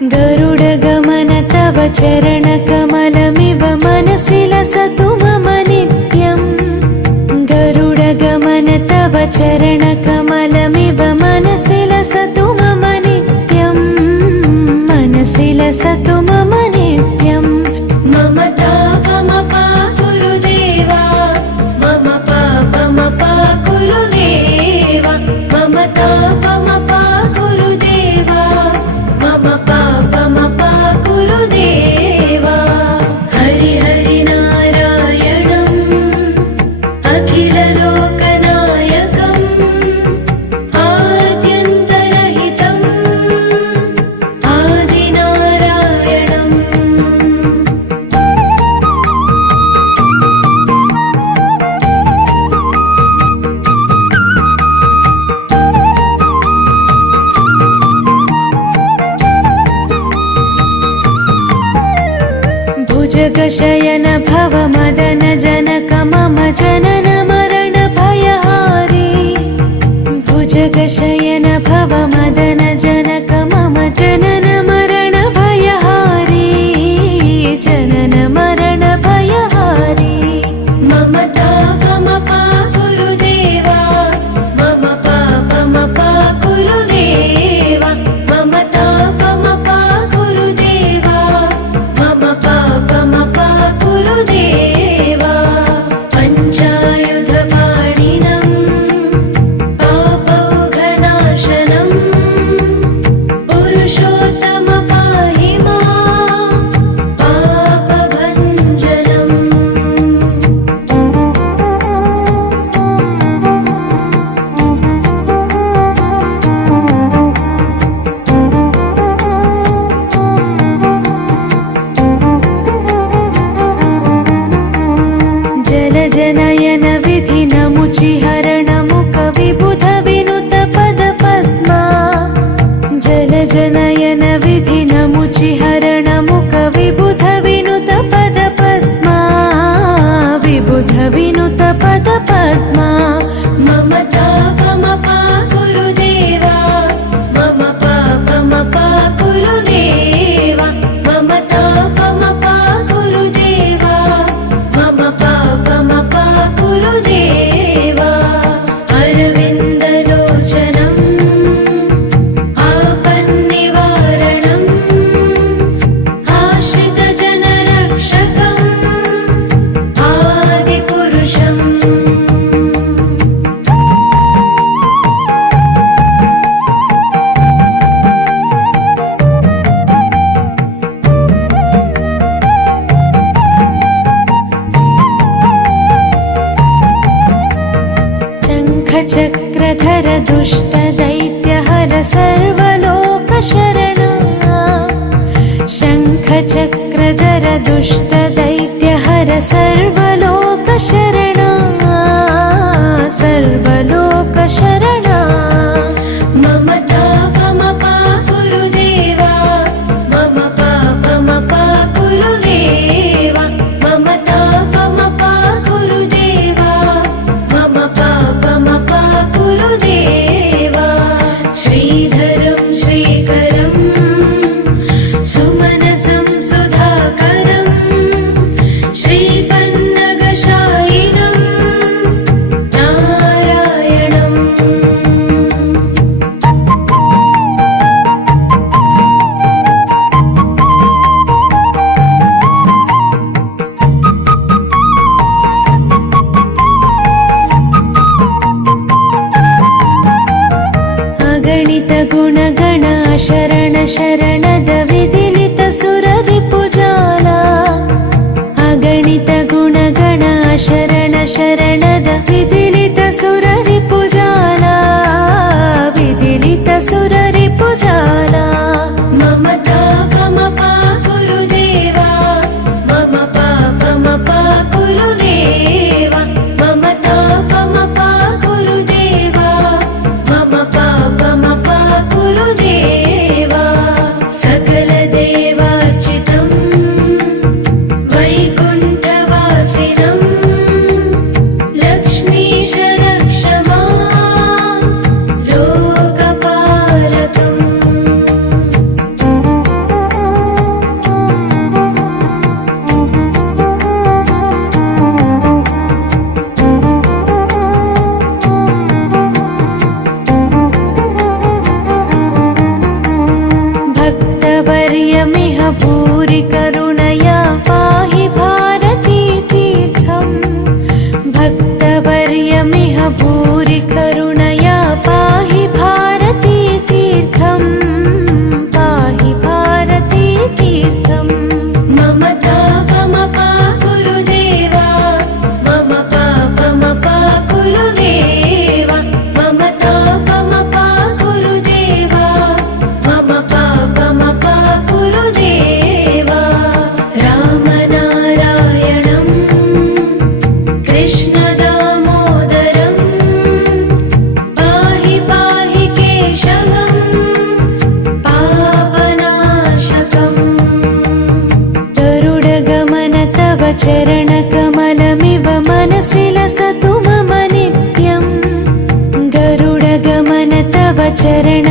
गरुडगमन तव चरणकमलमिव मनसि लसतु मम नित्यम् गरुडगमन तव चरणकमलमिव मनसि लसतु मम नित्यम् मनसि लसतु मम नित्यम् मम तापमपा गुरुदेवा मम पापमपा गुरुदेवा मम तापमपा गुरुदेवा मम पापमपा गुरुदेवा हरि हरि नारायणम् अखिललोकनायकम् आद्यन्तरहितम् आदिनारायणम् भुजगशयन भव मदन जनक मम जनन मरण भयहारी भुजगशयन भव मदन जनक मम जनन मरण भयहारी जनन मरण भयहारी मम तापमपा गुरुदेवा मम पापमपा गुरुदेवा मम तापमपा गुरुदेवा मम पापमपा गुरुदेवा पञ्चायुधपाणिनम् पापौघनाशनम् पुरुषोत्तम पाहि मां पापभञ्जनम् जलजनयन विधिनमुचिहरणमुख विबुध विनुत पद पद्मा जलजनयन विधिनमुचिहरणमुख विबुध विनुत पद पद्मा विबुध विनुत पद पद्मा मम तापमपा गुरुदेवा मम पापमपा गुरुदेवा मम तापमपा गुरुदेवा मम पापमपा गुरुदेवा अरविन्दलोचनम् आपन्निवारणम् आश्रितजनरक्षकम् आदिपुरुषम् शङ्खचक्रधर दुष्टदैत्यहर सर्वलोकशरणा शङ्खचक्रधर दुष्टदैत्यहर सर्वलोकशरणा सर्वलोकशरणा मम तापमपा गुरुदेवा मम पापमपा गुरुदेवा मम तापमपा गुरुदेवा मम पापमपा गुरुदेवा श्रीधरं श्रीकरं सुमनसं सुधाकरं श्रीपन्नगशायिनं नारायणम् अगणित गुणगण शरण शरणद विदिलित सुररिपुजाला अगणित गुणगण शरण शरणद विदिलित सुररिपुजाला विदिलित सुररिपुजाला मम तापमपा गुरुदेवा मम पापमपा गुरुदेवा मम तापमपा गुरुदेवा मम पापमपा गुरुदेवा चरणकमलमिव मनसि लसतु मम नित्यम् गरुडगमन तव चरण